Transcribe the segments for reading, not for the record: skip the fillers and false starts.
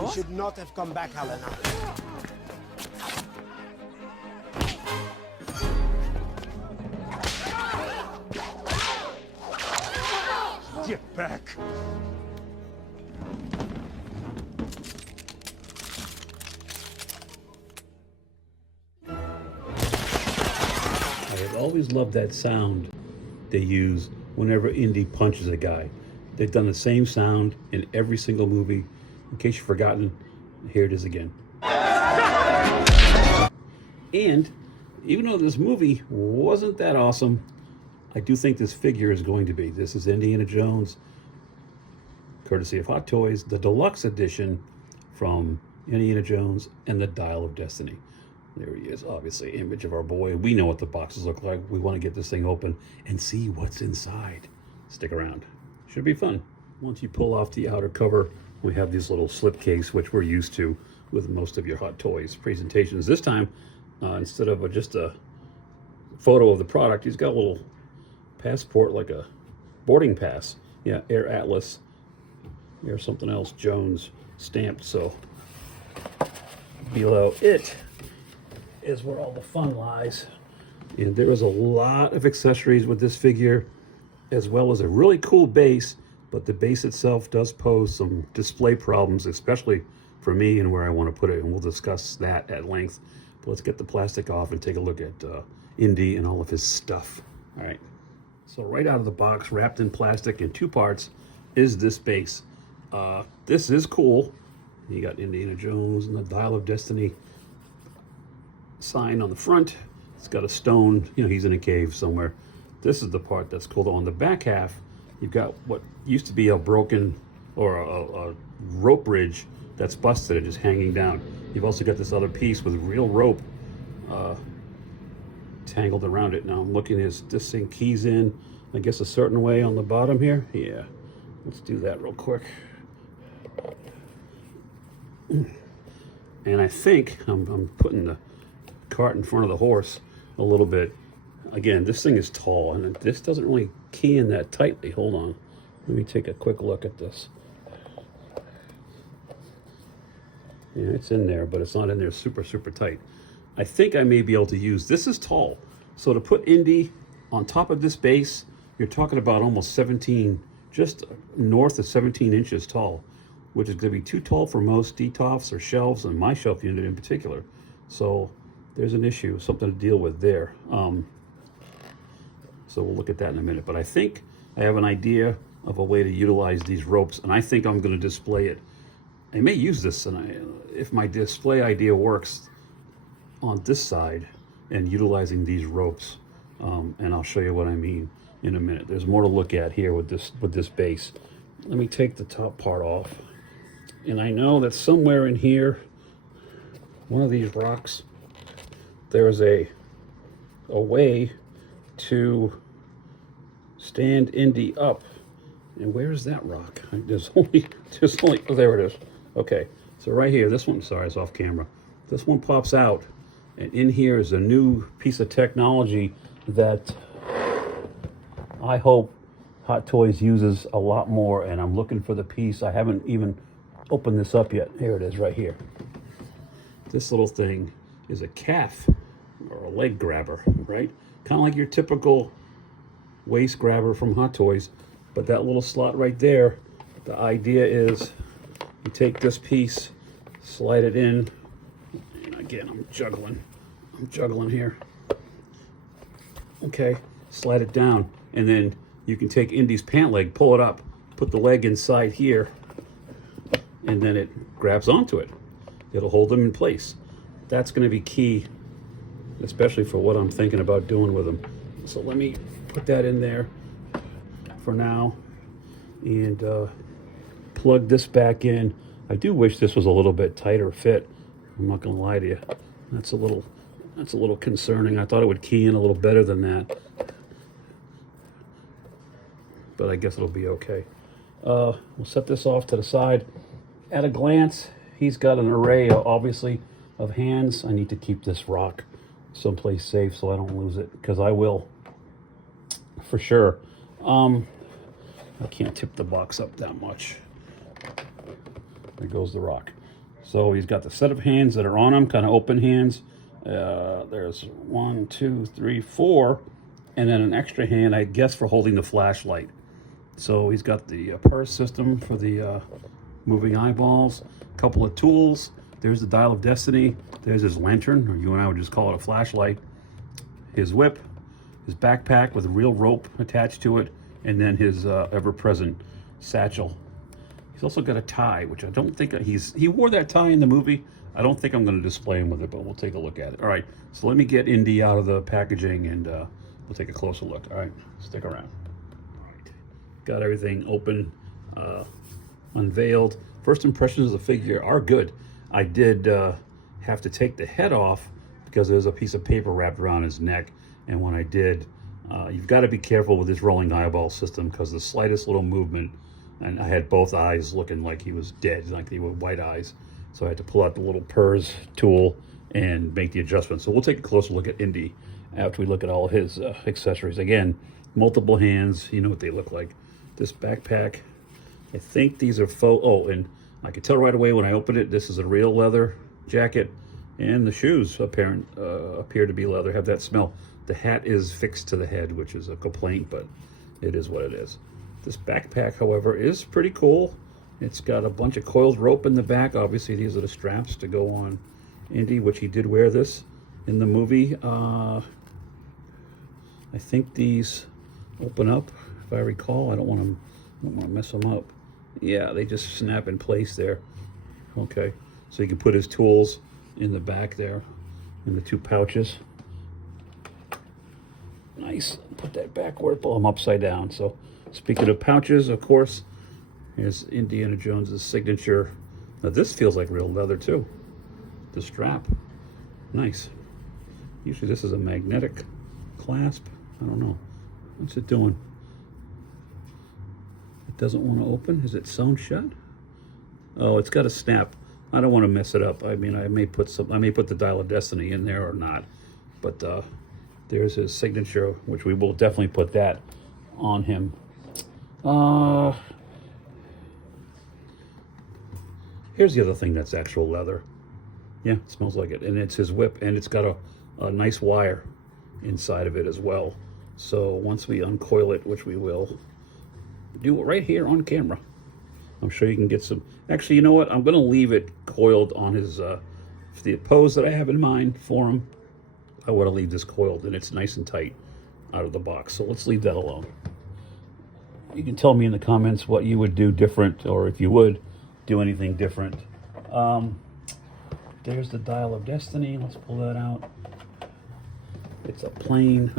You should not have come back, Helena. Get back! I've always loved that sound they use whenever Indy punches a guy. They've done the same sound in every single movie. In case you've forgotten, here it is again. And even though this movie wasn't that awesome, I do think this figure is going to be. This is Indiana Jones, courtesy of Hot Toys, the deluxe edition from Indiana Jones and the Dial of Destiny. There he is, obviously, image of our boy. We know what the boxes look like. We want to get this thing open and see what's inside. Stick around. Should be fun. Once you pull off the outer cover, we have these little slipcase, which we're used to with most of your Hot Toys presentations. This time, instead of just a photo of the product, he's got a little passport, like a boarding pass. Yeah, Air Atlas, Air something else, Jones, stamped. So below it is where all the fun lies. And there is a lot of accessories with this figure, as well as a really cool base, but the base itself does pose some display problems, especially for me and where I want to put it, and we'll discuss that at length. But let's get the plastic off and take a look at Indy and all of his stuff. All right, so right out of the box, wrapped in plastic in two parts, is this base. This is cool. You got Indiana Jones and the Dial of Destiny sign on the front. It's got a stone, you know, he's in a cave somewhere. This is the part that's cool. On the back half, you've got what used to be a broken or a rope bridge that's busted and just hanging down. You've also got this other piece with real rope tangled around it. Now I'm looking at this thing keys in, I guess, a certain way on the bottom here. Yeah, let's do that real quick. And I think I'm putting the cart in front of the horse a little bit. Again, this thing is tall and this doesn't really key in that tightly. Hold on, let me take a quick look at this. Yeah, it's in there, but it's not in there super tight. I think I may be able to use, this is tall, so to put Indy on top of this base, you're talking about almost 17, just north of 17 inches tall, which is going to be too tall for most DTOFs or shelves, and my shelf unit in particular. So there's an issue, something to deal with there. So we'll look at that in a minute. But I think I have an idea of a way to utilize these ropes, and I think I'm going to display it. I may use this, and if my display idea works on this side and utilizing these ropes, and I'll show you what I mean in a minute. There's more to look at here with this base. Let me take the top part off. And I know that somewhere in here, one of these rocks, there's a way to stand Indy up. And where is that rock? There's only, oh, there it is. Okay, so right here, this one, sorry, it's off camera. This one pops out, and in here is a new piece of technology that I hope Hot Toys uses a lot more, and I'm looking for the piece. I haven't even opened this up yet. Here it is right here. This little thing is a calf or a leg grabber, right? Kind of like your typical waist grabber from Hot Toys, but that little slot right there, the idea is you take this piece, slide it in, and again, I'm juggling here. Okay, slide it down, and then you can take Indy's pant leg, pull it up, put the leg inside here, and then it grabs onto it. It'll hold them in place. That's going to be key, especially for what I'm thinking about doing with them. So let me put that in there for now and plug this back in. I do wish this was a little bit tighter fit. I'm not going to lie to you. That's a little concerning. I thought it would key in a little better than that, but I guess it'll be okay. We'll set this off to the side. At a glance, he's got an array, obviously, of hands. I need to keep this rock someplace safe so I don't lose it, because I will, for sure. I can't tip the box up that much. There goes the rock. So he's got the set of hands that are on him, kind of open hands. There's 1, 2, 3, 4, and then an extra hand, I guess, for holding the flashlight. So he's got the purse system for the moving eyeballs, a couple of tools. There's the dial of destiny. There's his lantern, or you and I would just call it a flashlight. His whip, his backpack with a real rope attached to it, and then his ever-present satchel. He's also got a tie, which I don't think he wore that tie in the movie. I don't think I'm going to display him with it, but we'll take a look at it. All right, so let me get Indy out of the packaging, and we'll take a closer look. All right, stick around. All right, got everything open, unveiled. First impressions of the figure are good. I did have to take the head off because there's a piece of paper wrapped around his neck, and when I did, you've got to be careful with this rolling eyeball system because the slightest little movement, and I had both eyes looking like he was dead, like they were white eyes. So I had to pull out the little PERS tool and make the adjustment. So we'll take a closer look at Indy after we look at all his accessories. Again, multiple hands, you know what they look like. This backpack, I think these are faux. Oh, and I could tell right away when I opened it, this is a real leather jacket. And the shoes appear to be leather, have that smell. The hat is fixed to the head, which is a complaint, but it is what it is. This backpack, however, is pretty cool. It's got a bunch of coiled rope in the back. Obviously, these are the straps to go on Indy, which he did wear this in the movie. I think these open up, if I recall. I don't want to mess them up. Yeah, they just snap in place there. Okay, so you can put his tools in the back there, in the two pouches. Nice. Put that backward, pull them upside down. So, speaking of pouches, of course, here's Indiana Jones's signature. Now this feels like real leather too. The strap, nice. Usually this is a magnetic clasp. I don't know. What's it doing? It doesn't want to open. Is it sewn shut? Oh, it's got a snap. I don't want to mess it up. I mean, I may put the Dial of Destiny in there or not. But there's his signature, which we will definitely put that on him. Here's the other thing that's actual leather. Yeah, it smells like it. And it's his whip, and it's got a nice wire inside of it as well. So once we uncoil it, which we will, do it right here on camera. I'm sure you can get some. Actually, you know what? I'm going to leave it coiled on his, the pose that I have in mind for him. I want to leave this coiled, and it's nice and tight out of the box. So let's leave that alone. You can tell me in the comments what you would do different, or if you would do anything different. There's the Dial of Destiny. Let's pull that out. It's a plain.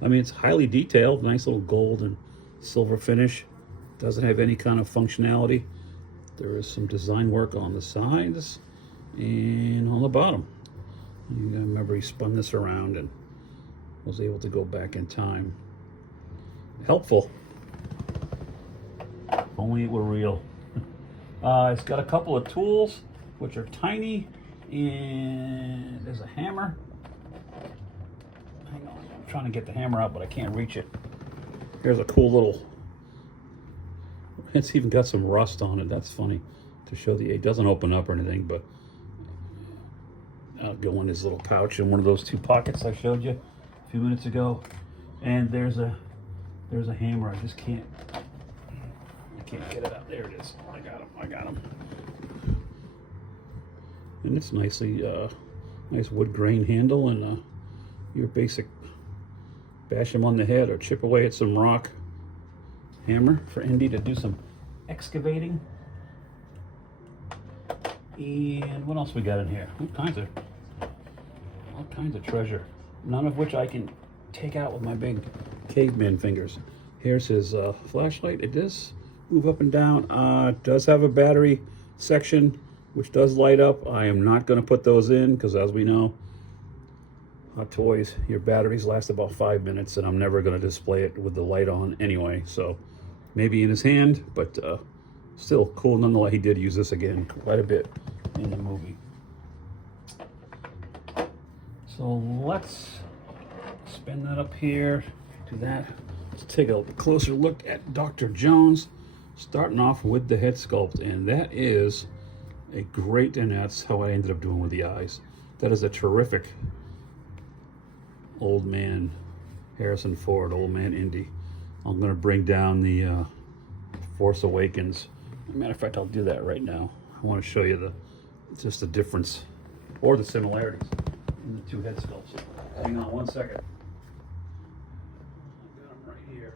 It's highly detailed. Nice little gold and silver finish. Doesn't have any kind of functionality. There is some design work on the sides and on the bottom. You remember he spun this around and was able to go back in time. Helpful. If only it were real. It's got a couple of tools, which are tiny, and there's a hammer. Hang on, I'm trying to get the hammer out, but I can't reach it. Here's a cool little, it's even got some rust on it. That's funny to show it doesn't open up or anything, but I'll go in his little pouch in one of those two pockets I showed you a few minutes ago. And there's a hammer. I just can't get it out. There it is. I got him. And it's nicely, nice wood grain handle, and your basic bash him on the head or chip away at some rock hammer for Indy to do some excavating. And what else we got in here? All kinds of treasure, none of which I can take out with my big caveman fingers. Here's his flashlight. It does move up and down. It does have a battery section which does light up. I am not going to put those in because, as we know, Hot Toys, your batteries last about 5 minutes, and I'm never going to display it with the light on anyway. So maybe in his hand, but still cool nonetheless. He did use this again quite a bit in the movie. So let's spin that up here. Do that. Let's take a closer look at Dr. Jones, starting off with the head sculpt, and that is a great, and that's how I ended up doing with the eyes. That is a terrific old man Harrison Ford, old man Indy. I'm going to bring down the Force Awakens. As a matter of fact, I'll do that right now. I want to show you just the difference or the similarities in the two head sculpts. Hang on one second. I've got them right here.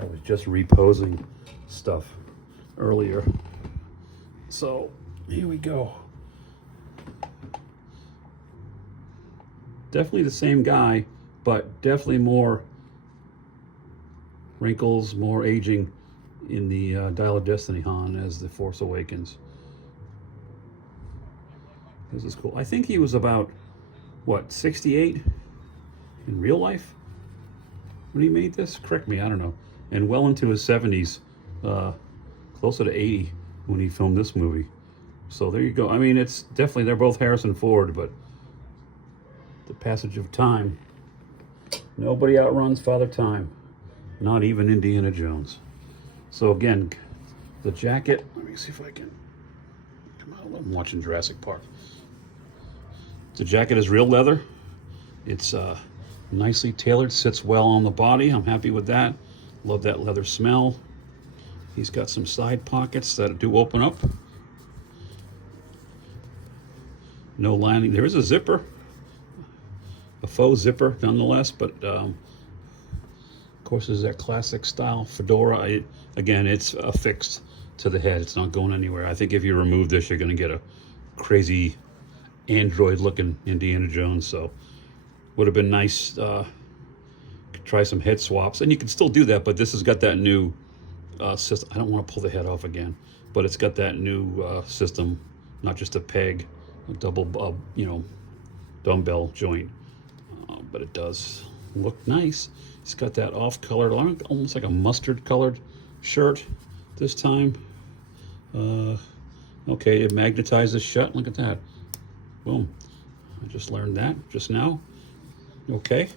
I was just reposing stuff earlier. So here we go. Definitely the same guy, but definitely more wrinkles, more aging in the Dial of Destiny Han as the Force Awakens. This is cool. I think he was about, what, 68 in real life when he made this? Correct me, I don't know. And well into his 70s, closer to 80 when he filmed this movie. So there you go. I mean, it's definitely, they're both Harrison Ford, but the passage of time, nobody outruns Father Time, not even Indiana Jones. So again, the jacket, let me see if I can come out. I'm watching Jurassic Park. The jacket is real leather. It's nicely tailored, sits well on the body. I'm happy with that. Love that leather smell. He's got some side pockets that do open up. No lining. There is a zipper, a faux zipper nonetheless, but of course there's that classic style fedora. Again, it's affixed to the head. It's not going anywhere. I think if you remove this, you're going to get a crazy android looking Indiana Jones. So would have been nice. Could try some head swaps, and you can still do that, but this has got that new system. I don't want to pull the head off again, but it's got that new system, not just a peg, a double dumbbell joint, but it does look nice. It's got that off-colored, almost like a mustard-colored shirt this time. Okay, it magnetizes shut. Look at that. Boom. I just learned that just now. Okay,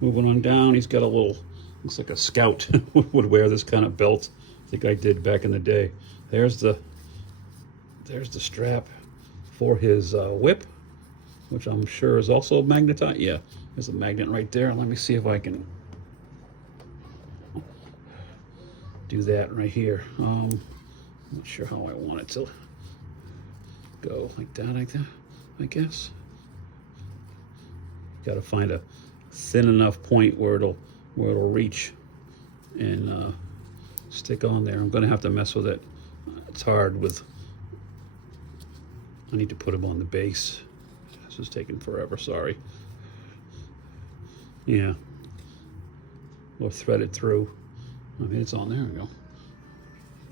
moving on down. He's got a little, looks like a scout would wear this kind of belt. I think I did back in the day. There's the strap for his whip, which I'm sure is also magnetized. Yeah, there's a magnet right there. Let me see if I can do that right here. I'm not sure how I want it to go, like that, I guess. Got to find a thin enough point where it'll reach and stick on there. I'm going to have to mess with it. It's hard with. I need to put them on the base. This is taking forever. Sorry. Yeah. We'll thread it through. I mean, it's on there. We go.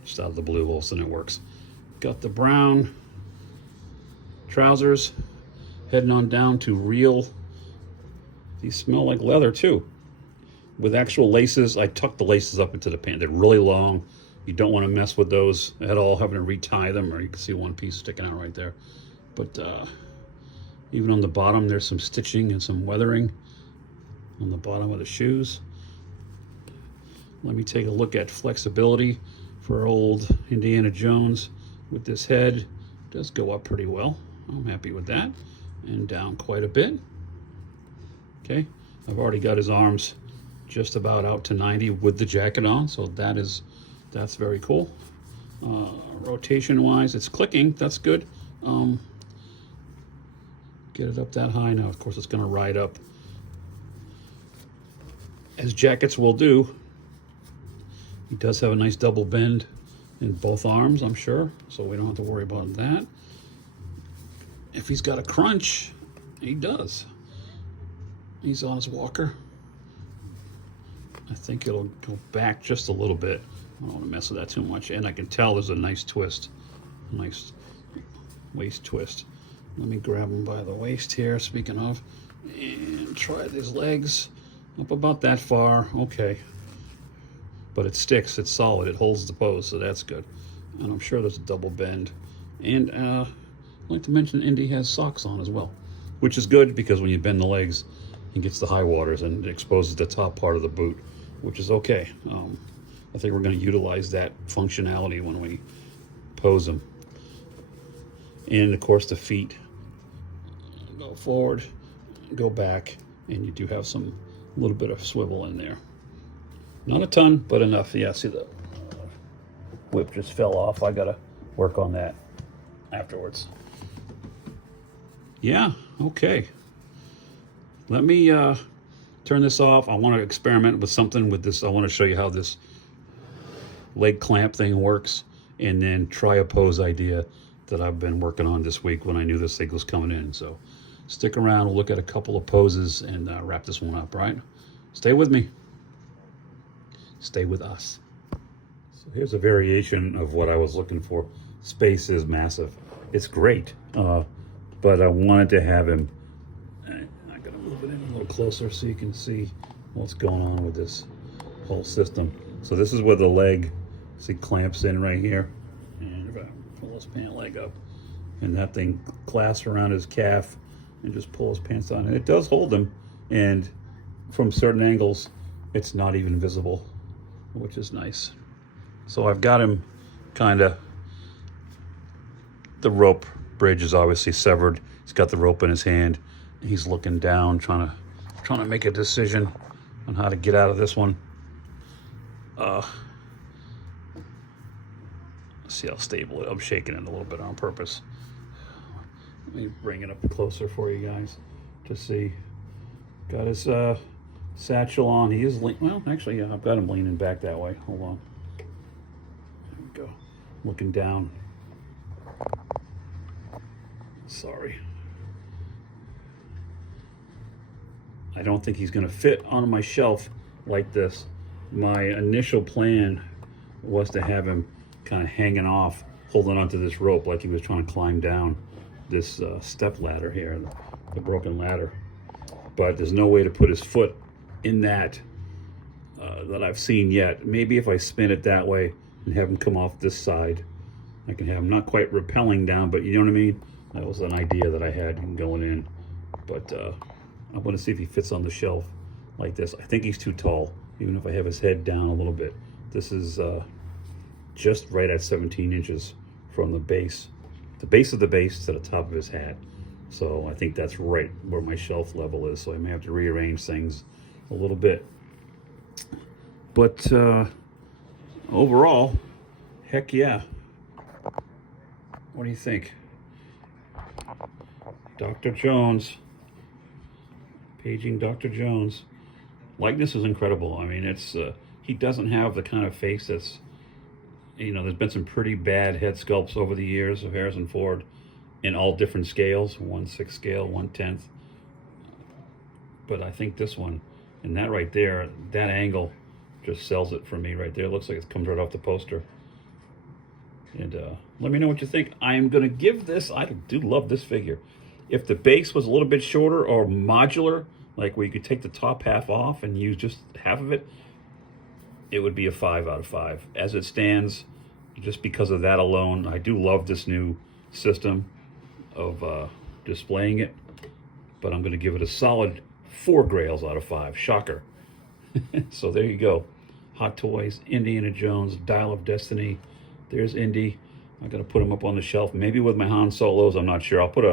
Just out of the blue, all of a sudden it works. Got the brown trousers. Heading on down to real. These smell like leather too. With actual laces, I tucked the laces up into the pant. They're really long. You don't want to mess with those at all, having to retie them, or you can see one piece sticking out right there. But even on the bottom, there's some stitching and some weathering on the bottom of the shoes. Let me take a look at flexibility for old Indiana Jones with this head. It does go up pretty well. I'm happy with that. And down quite a bit. Okay, I've already got his arms just about out to 90 with the jacket on, so that's very cool. Rotation wise, it's clicking. That's good. Get it up that high now. Of course, it's going to ride up, as jackets will do. He does have a nice double bend in both arms, I'm sure, so we don't have to worry about that. If he's got a crunch, he does. He's on his walker. I think it'll go back just a little bit. I don't want to mess with that too much. And I can tell there's a nice twist, a nice waist twist. Let me grab him by the waist here, speaking of, and try these legs up about that far. Okay. But it sticks, it's solid, it holds the pose, so that's good. And I'm sure there's a double bend. And I'd like to mention Indy has socks on as well, which is good because when you bend the legs, he gets the high waters and it exposes the top part of the boot, which is okay. I think we're going to utilize that functionality when we pose them. And of course the feet go forward, go back, and you do have a little bit of swivel in there. Not a ton, but enough. Yeah, see the whip just fell off. I gotta work on that afterwards. Yeah, okay. Let me turn this off. I want to experiment with something with this. I want to show you how this leg clamp thing works, and then try a pose idea that I've been working on this week when I knew this thing was coming in. So stick around, we'll look at a couple of poses and wrap this one up, right? Stay with me. Stay with us. So here's a variation of what I was looking for. Space is massive. It's great, but I wanted to have him. I'm gonna move it in a little closer so you can see what's going on with this whole system. So this is where the leg, see, clamps in right here. And if I pull his pant leg up, and that thing clasps around his calf and just pull his pants on. And it does hold him, and from certain angles, it's not even visible, which is nice. So I've got him kind of, the rope bridge is obviously severed. He's got the rope in his hand. He's looking down, trying to make a decision on how to get out of this one. See how stable it is. I'm shaking it a little bit on purpose. Let me bring it up closer for you guys to see. Got his satchel on. He is well, actually, yeah, I've got him leaning back that way. Hold on. There we go. Looking down. Sorry. I don't think he's going to fit on my shelf like this. My initial plan was to have him kind of hanging off, holding onto this rope like he was trying to climb down this step ladder here, the broken ladder. But there's no way to put his foot in that I've seen yet. Maybe if I spin it that way and have him come off this side, I can have him not quite rappelling down, but you know what I mean? That was an idea that I had going in. But I want to see if he fits on the shelf like this. I think he's too tall, even if I have his head down a little bit. This is just right at 17 inches from the base of the base to the top of his hat. So I think that's right where my shelf level is. So I may have to rearrange things a little bit. But overall, heck yeah. What do you think? Dr. Jones. Paging Dr. Jones. Likeness is incredible. I mean, it's he doesn't have the kind of face that's, you know, there's been some pretty bad head sculpts over the years of Harrison Ford in all different scales, 1/6 scale, 1/10. But I think this one, and that right there, that angle just sells it for me right there. It looks like it comes right off the poster. And let me know what you think. I am going to give this, I do love this figure. If the base was a little bit shorter or modular, like where you could take the top half off and use just half of it, it would be a 5 out of 5. As it stands, just because of that alone, I do love this new system of displaying it, but I'm going to give it a solid 4 Grails out of 5. Shocker. So there you go. Hot Toys, Indiana Jones, Dial of Destiny. There's Indy. I'm going to put him up on the shelf, maybe with my Han Solos. I'm not sure. I'll put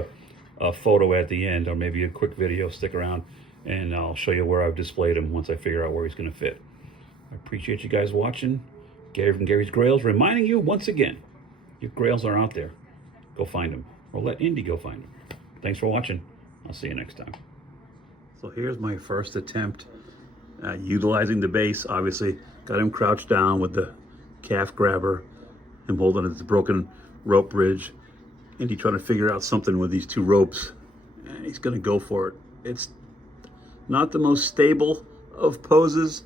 a photo at the end, or maybe a quick video. Stick around, and I'll show you where I've displayed him once I figure out where he's going to fit. I appreciate you guys watching. Gary from Gary's Grails, reminding you once again, your Grails are out there. Go find them, or let Indy go find them. Thanks for watching. I'll see you next time. So here's my first attempt at utilizing the base. Obviously, got him crouched down with the calf grabber, him holding the broken rope bridge. Indy trying to figure out something with these 2 ropes, and he's going to go for it. It's not the most stable of poses,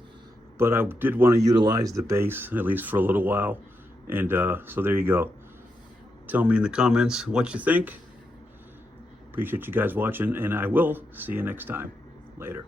but I did want to utilize the base, at least for a little while. And so there you go. Tell me in the comments what you think. Appreciate you guys watching, and I will see you next time. Later.